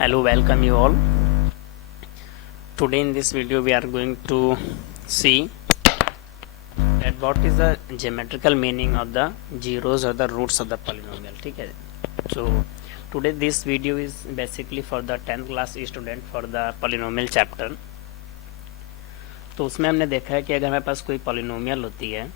Hello, welcome you all. Today in this video we are going to see that what is the geometrical meaning of the zeros or the roots of the polynomial. ठीक है. So today this video is basically for the 10th class student for the polynomial chapter. तो उसमें हमने देखा है कि अगर हमारे पास कोई polynomial होती है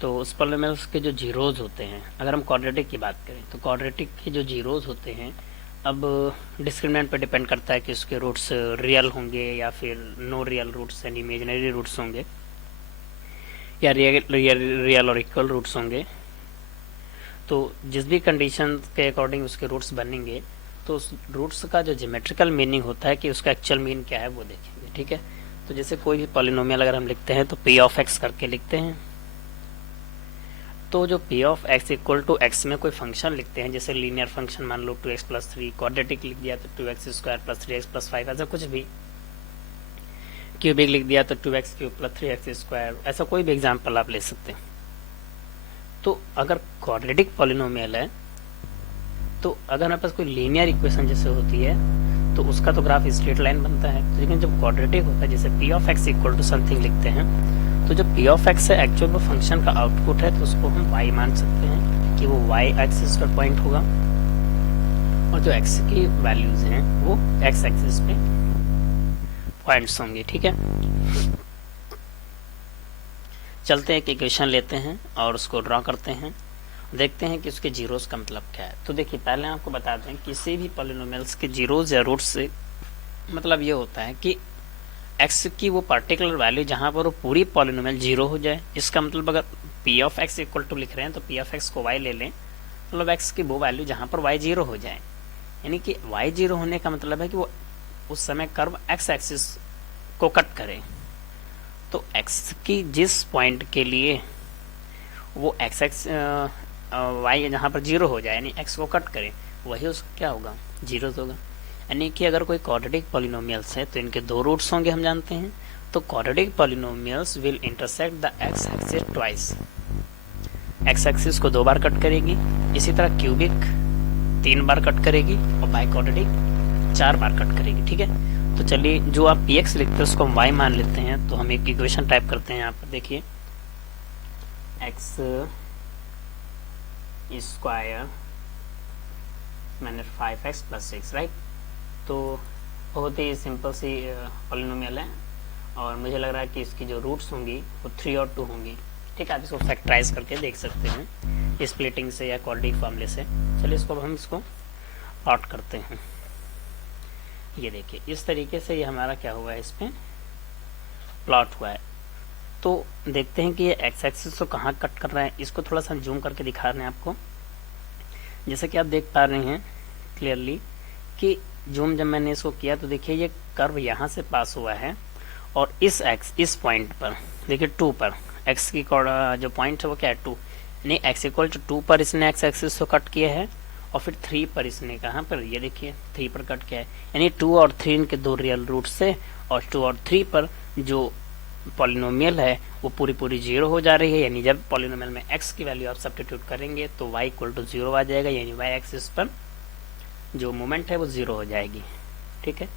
तो उस polynomials के जो zeros होते हैं, अगर हम quadratic की बात करें तो quadratic के जो zeros होते हैं, अब डिस्क्रिमिनेंट पे डिपेंड करता है कि उसके रूट्स रियल होंगे या फिर no real roots and imaginary roots होंगे या रियल और इक्वल रूट्स होंगे। तो जिस भी कंडीशन के अकॉर्डिंग उसके रूट्स बनेंगे तो उस रूट्स का जो ज्योमेट्रिकल मीनिंग होता है कि उसका एक्चुअल मीन क्या है वो देखेंगे। ठीक है, तो जैसे कोई भी पॉलिनोमियल अगर हम लिखते हैं तो पी ऑफ एक्स करके लिखते हैं। तो जो p of x equal to x में कोई फंक्शन लिखते हैं, जैसे लीनियर फंक्शन मान लो 2x प्लस 3, क्वाड्रेटिक लिख दिया तो 2x square plus 3x plus 5, ऐसा कुछ भी, क्यूबिक लिख दिया तो 2x cube plus 3x square, ऐसा कोई भी एग्जाम्पल आप ले सकते हैं। तो अगर क्वाड्रेटिक पॉलिनोमियल है तो अगर हमारे पास कोई लीनियर इक्वेशन जैसे होती है तो उसका तो ग्राफ स्ट्रेट लाइन बनता है, लेकिन जब क्वाड्रेटिक होता है जैसे p of x equal to something लिखते हैं तो जो p ऑफ x है एक्चुअल वो फंक्शन का आउटपुट है, तो उसको हम y मान सकते हैं कि वो y एक्सिस पर पॉइंट होगा और जो x की वैल्यूज हैं वो x एक्सिस पे पॉइंट्स होंगे। ठीक है, चलते हैं एक इक्वेशन लेते हैं और उसको ड्रॉ करते हैं, देखते हैं कि उसके जीरोस का मतलब क्या है। तो देखिए पहले आपको बता दें किसी भी पॉलिनोमियल्स के जीरोस या रूट्स से मतलब ये होता है कि x की वो पर्टिकुलर वैल्यू जहाँ पर वो पूरी पॉलिनोमियल जीरो हो जाए। इसका मतलब अगर p of x equal to लिख रहे हैं तो p ऑफ x को y ले लें, मतलब x की वो वैल्यू जहाँ पर y जीरो हो जाए, यानी कि y जीरो होने का मतलब है कि वो उस समय कर्व x एक्सिस को कट करे। तो x की जिस पॉइंट के लिए वो y जहाँ पर जीरो हो जाए यानी x को कट करे वही उसका क्या होगा, जीरो होगा। यानी कि अगर कोई क्वाड्रेटिक पॉलिनोमियल्स है तो इनके दो रूट्स होंगे, हम जानते हैं। तो quadratic polynomials will intersect the x axis twice, x axis को 2 बार कट करेगी। इसी तरह क्यूबिक 3 बार कट करेगी और बाई क्वाड्रेटिक 4 बार कट करेगी। ठीक है, तो चलिए जो आप पी एक्स लिखते हैं उसको हम y मान लेते हैं। तो हम एक इक्वेशन टाइप करते हैं यहाँ पर, देखिए x square minus 5x plus 6, right. तो बहुत ही सिंपल सी पॉलिनोमियल है और मुझे लग रहा है कि इसकी जो रूट्स होंगी वो 3 और 2 होंगी। ठीक है, आप इसको फैक्टराइज करके देख सकते हैं स्प्लिटिंग से या क्वाड्रेटिक फॉर्मूले से। चलिए इसको हम इसको प्लॉट करते हैं। ये देखिए इस तरीके से ये हमारा क्या हुआ है, इस पर प्लॉट हुआ है। तो देखते हैं कि ये एक्स एक्सिस को कहाँ कट कर रहा है, इसको थोड़ा सा जूम करके दिखा रहे हैं आपको। जैसे कि आप देख पा रहे हैं क्लियरली कि जूम जब मैंने इसको किया तो देखिए ये कर्व यहाँ से पास हुआ है और इस पॉइंट पर देखिए 2 पर x की जो पॉइंट है वो क्या है 2, यानी x इक्वल टू 2 पर इसने x एक्सिस को कट किया है और फिर 3 पर इसने कहाँ पर, ये देखिए 3 पर कट किया है। यानी 2 और 3 इनके दो रियल रूट से और 2 और 3 पर जो पॉलिनोमियल है वो पूरी जीरो हो जा रही है। यानी जब पॉलिनोमियल में x की वैल्यू आप सब्स्टिट्यूट करेंगे तो y इक्वल टू 0 आ जाएगा, यानी y एक्सिस पर जो मोमेंट है वो 0 हो जाएगी। ठीक है,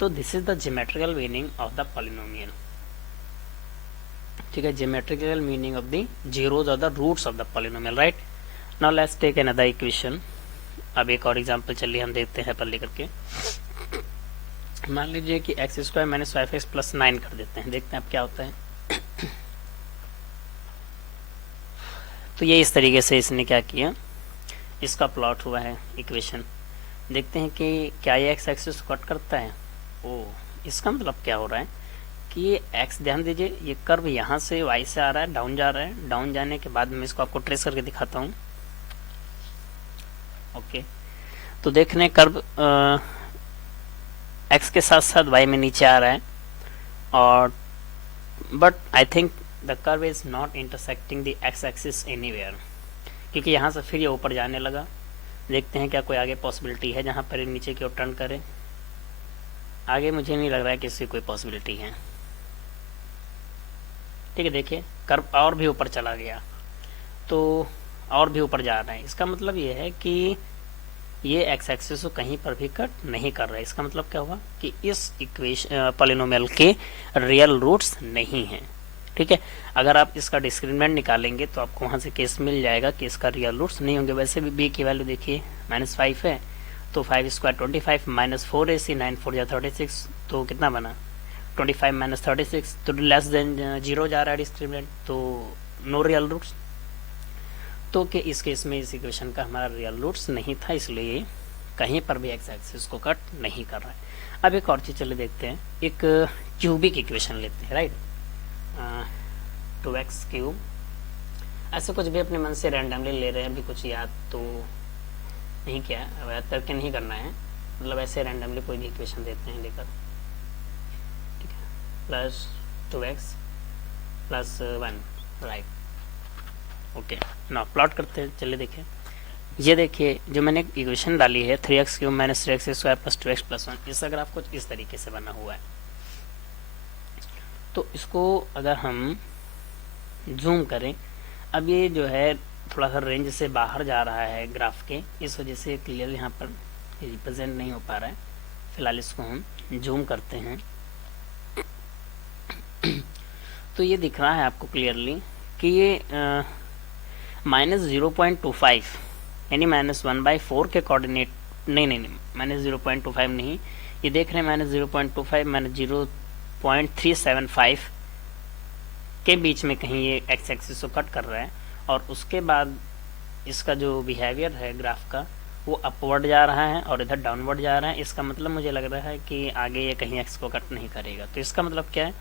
तो this is the geometrical meaning of the polynomial. ठीक है, geometrical meaning of the zeros और the roots of the polynomial, right. Now let's take another equation. अब एक और एग्जांपल चलिए हम देखते हैं पल्ले करके। मान लीजिए कि x square minus 5x plus 9 कर देते हैं, देखते हैं अब क्या होता है। तो ये इस तरीके से इसने क्या किया, इसका प्लॉट हुआ है इक्वेशन। देखते हैं कि क्या ये एक्स एक्सिस कट करता है। ओ, इसका मतलब क्या हो रहा है कि ये एक्स, ध्यान दीजिए ये कर्व यहाँ से वाई से आ रहा है, डाउन जा रहा है, डाउन जाने के बाद मैं इसको आपको ट्रेस करके दिखाता हूँ। ओके, तो देख रहे हैं कर्व एक्स के साथ साथ वाई में नीचे आ रहा है और but I think the curve is not intersecting the x axis anywhere, क्योंकि यहाँ से फिर ये ऊपर जाने लगा। देखते हैं क्या कोई आगे पॉसिबिलिटी है जहाँ पर नीचे की ओर टर्न करे। आगे मुझे नहीं लग रहा है कि इसकी कोई पॉसिबिलिटी है। ठीक है, देखिए कर्व और भी ऊपर चला गया, तो और भी ऊपर जा रहा है। इसका मतलब ये है कि ये एक्स एक्सिस को कहीं पर भी कट नहीं कर रहा है। इसका मतलब क्या हुआ कि इस इक्वेशन पॉलिनोमियल के रियल रूट्स नहीं हैं। ठीक है, अगर आप इसका डिस्क्रिमिनेंट निकालेंगे तो आपको वहाँ से केस मिल जाएगा कि इसका रियल रूट्स नहीं होंगे। वैसे भी बी की वैल्यू देखिए -5 है, तो 5 स्क्वायर 25 -4 AC 9 4 जा 36, तो कितना बना 25 - 36, तो लेस देन 0 जा रहा है डिस्क्रिमिनेंट, तो नो रियल रूट्स। तो कि इस केस में इस इक्वेशन का हमारा रियल रूट्स नहीं था, इसलिए कहीं पर भी एक्स एक्सिस को कट नहीं कर रहा है। अब एक और चीज़ चले देखते हैं, एक क्यूबिक इक्वेशन लेते हैं, राइट। 2x क्यूब, ऐसे कुछ भी अपने मन से रैंडमली ले रहे हैं, अभी कुछ याद तो नहीं किया, याद करके नहीं करना है, मतलब ऐसे रैंडमली कोई भी इक्वेशन देते हैं लेकर, ठीक है, plus 2x plus 1, right. Okay, ना प्लॉट करते हैं, चलिए देखें। ये देखिए जो मैंने इक्वेशन डाली है 3x cube minus 3x square plus 2x plus 1, इसका ग्राफ कुछ इस तरीके से बना हुआ है। तो इसको अगर हम जूम करें, अब ये जो है थोड़ा सा रेंज से बाहर जा रहा है ग्राफ के, इस वजह से क्लियर यहाँ पर रिप्रेजेंट नहीं हो पा रहा है। फिलहाल इसको हम जूम करते हैं तो ये दिख रहा है आपको क्लियरली कि ये -0.25 यानी -1/4 के कोऑर्डिनेट, नहीं -0.25 नहीं, ये देख रहे हैं -0.25 -0.375 के बीच में कहीं ये एक्स एक्सिस को कट कर रहा है, और उसके बाद इसका जो बिहेवियर है ग्राफ का वो अपवर्ड जा रहा है और इधर डाउनवर्ड जा रहा है। इसका मतलब मुझे लग रहा है कि आगे ये कहीं एक्स को कट नहीं करेगा। तो इसका मतलब क्या है,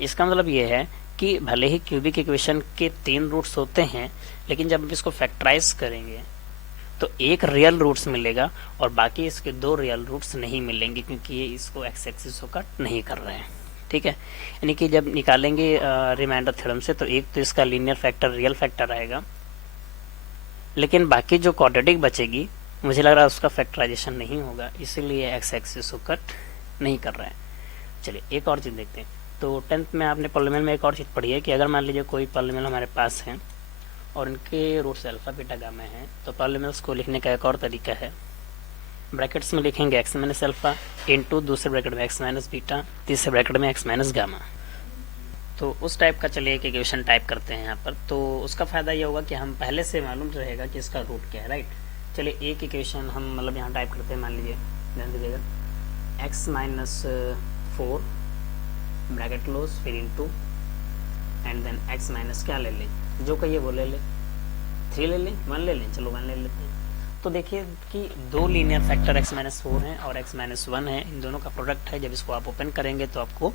इसका मतलब ये है कि भले ही क्यूबिक इक्वेशन के 3 रूट्स होते हैं, लेकिन जब हम इसको फैक्टराइज करेंगे तो एक रियल रूट्स मिलेगा और बाकी इसके 2 रियल रूट्स नहीं मिलेंगे, क्योंकि ये इसको एक्स एक्सिस को कट नहीं कर रहे हैं। ठीक है, यानी कि जब निकालेंगे रिमाइंडर थ्योरम से, तो एक तो इसका लीनियर फैक्टर रियल फैक्टर आएगा, लेकिन बाकी जो क्वाड्रेटिक बचेगी मुझे लग रहा है उसका फैक्टराइजेशन नहीं होगा, इसीलिए एक्स एक्सिस को कट नहीं कर रहा है। चलिए एक और चीज़ देखते हैं। तो 10th में आपने पॉलिनोमियल में एक और चीज़ पढ़ी है कि अगर मान लीजिए कोई पॉलिनोमियल हमारे पास है और इनके रूट्स अल्फा बीटा गामा हैं, तो पॉलिनोमियल्स को लिखने का एक और तरीका है, ब्रैकेट्स में लिखेंगे x माइनस अल्फा इंटू दूसरे ब्रैकेट में x माइनस बीटा, तीसरे ब्रैकेट में x माइनस गामा। तो उस टाइप का चलिए एक इक्वेशन टाइप करते हैं यहाँ पर। तो उसका फ़ायदा ये होगा कि हम पहले से मालूम रहेगा कि इसका रूट क्या है, राइट। चलिए एक इक्वेशन हम मतलब यहाँ टाइप करते हैं, मान लीजिए ध्यान दीजिएगा, x माइनस 4 ब्रैकेट क्लोज फिर into and then x minus क्या ले लें, जो कहिए वो ले लें, 3 ले लें, 1 ले लें, चलो 1 ले लेते हैं। तो देखिए कि 2 लीनियर फैक्टर x माइनस 4 हैं और x माइनस 1 है, इन दोनों का प्रोडक्ट है। जब इसको आप ओपन करेंगे तो आपको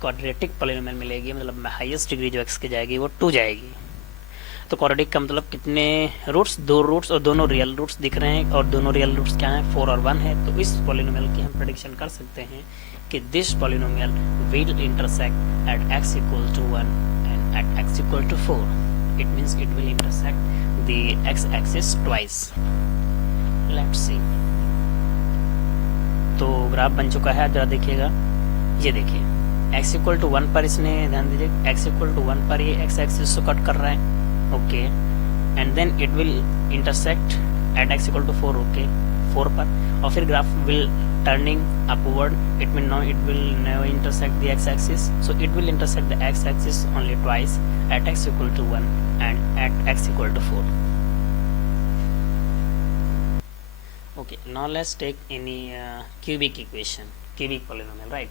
क्वाड्रेटिक पॉलिनोमियल मिलेगी, मतलब हाईएस्ट डिग्री जो x की जाएगी वो 2 जाएगी। तो क्वाड्रेटिक का मतलब कितने रूट्स, 2 रूट्स, और दोनों रियल रूट्स दिख रहे हैं, और दोनों रियल रूट्स क्या हैं, 4 और 1 है। तो इस पॉलिनोमियल की हम प्रेडिक्शन कर सकते हैं कि this polynomial will intersect at x equal to 1 and at x equal to 4। It means it will intersect the x axis twice. Let's see, तो ग्राफ बन चुका है, जरा देखिएगा, ये देखिए x इक्वल टू 1 पर इसने, ध्यान दीजिए x इक्वल टू 1 पर ये x एक्सिस को कट कर रहा है, okay, and then it will intersect at x equal to 4, okay, 4 पर, और फिर graph will turning upward, it will now intersect the x axis, so it will intersect the x axis only twice, at x equal to 1 and at x equal to 4. Okay, now let's take any cubic equation, cubic polynomial, right।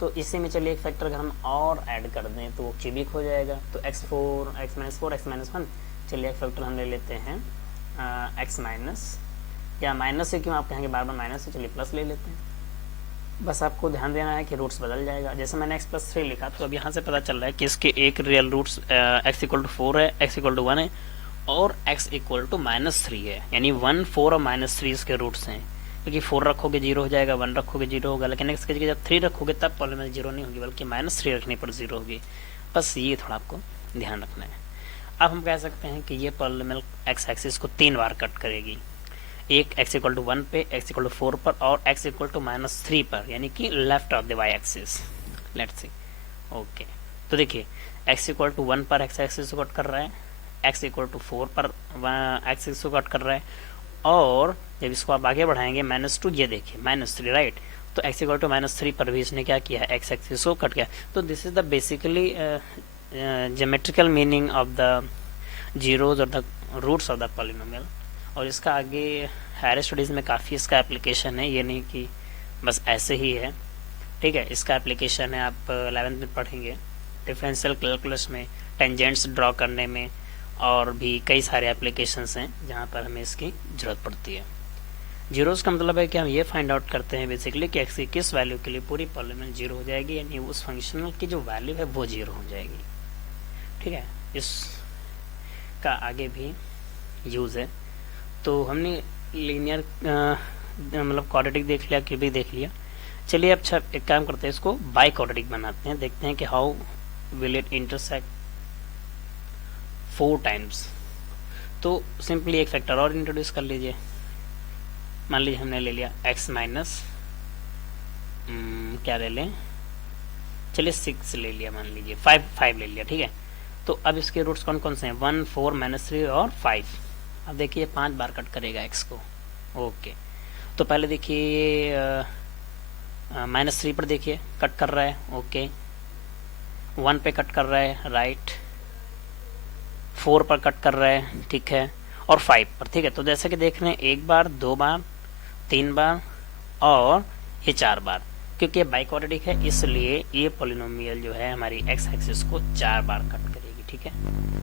तो इसी में चलिए एक factor अगर हम और add कर दें तो वो क्यूबिक हो जाएगा। तो x4 x minus 4 x minus 1, चलिए एक फैक्टर हम ले लेते हैं x माइनस, या माइनस से क्यों आप कहेंगे बार बार माइनस से, चलिए प्लस ले लेते हैं। बस आपको ध्यान देना है कि रूट्स बदल जाएगा। जैसे मैंने x प्लस 3 लिखा, तो अब यहाँ से पता चल रहा है कि इसके एक real roots x equal to 4 है, x इक्वल टू 1 है, और x इक्वल टू -3 है, यानी 1 4 और -3 इसके रूट्स हैं। क्योंकि 4 रखोगे 0 हो जाएगा, 1 रखोगे 0 होगा, लेकिन x की जगह जब 3 रखोगे तब पॉलिनोमियल 0 नहीं होगी, बल्कि -3 रखने पर 0 होगी। बस ये थोड़ा आपको ध्यान रखना है। अब हम कह सकते हैं कि ये पॉलिनोमियल x एक्सिस को 3 बार कट करेगी, एक x इक्वल टू 1 पे, x इक्वल टू 4 पर, और x इक्वल टू -3 पर, यानी कि left of the y axis. Let's see, okay, तो देखिए x इक्वल टू 1 पर x एक्सिस को कट कर रहा है, x इक्वल टू 4 पर x एक्सिस को कट कर रहा है, और जब इसको आप आगे बढ़ाएंगे -2, ये देखिए -3, राइट। तो x इक्वल टू -3 पर भी इसने क्या किया है, x एक्सिस को कट किया। तो this is the basically geometrical meaning of the zeros और the roots of the polynomial. और इसका आगे हायर स्टडीज़ में काफ़ी इसका एप्लीकेशन है, ये नहीं कि बस ऐसे ही है, ठीक है। इसका एप्लीकेशन है, आप 11th में पढ़ेंगे, डिफरेंशियल कैलकुलस में, टेंजेंट्स ड्रॉ करने में, और भी कई सारे एप्लीकेशंस हैं जहाँ पर हमें इसकी ज़रूरत पड़ती है। जीरोस का मतलब है कि हम ये फाइंड आउट करते हैं बेसिकली कि एक्स की किस वैल्यू के लिए पूरी पॉलिनोमियल जीरो हो जाएगी, यानी उस फंक्शनल की जो वैल्यू है वो जीरो हो जाएगी, ठीक है। इसका आगे भी यूज़ है। तो हमने लीनियर मतलब क्वाड्रेटिक देख लिया, क्यूबिक देख लिया। चलिए अब अच्छा एक काम करते हैं, इसको बाई क्वाड्रेटिक बनाते हैं, देखते हैं कि how will it intersect 4 times. तो सिंपली एक फैक्टर और इंट्रोड्यूस कर लीजिए। मान लीजिए हमने ले लिया x माइनस क्या ले लें, चलिए 6 ले लिया, मान लीजिए 5 ले लिया, ठीक है। तो अब इसके रूट्स कौन कौन से हैं, 1, 4, -3 और 5। अब देखिए 5 बार कट करेगा x को, ओके। तो पहले देखिए -3 पर देखिए कट कर रहा है, ओके। 1 पे कट कर रहा है, राइट। 4 पर कट कर रहा है, ठीक है, और 5 पर, ठीक है। तो जैसे कि देख रहे हैं 1 बार, 2 बार, 3 बार और ये 4 बार, क्योंकि ये बाई क्वाड्रेटिक है इसलिए ये पॉलिनोमियल जो है हमारी x एक्सिस को 4 बार कट करेगी, ठीक है।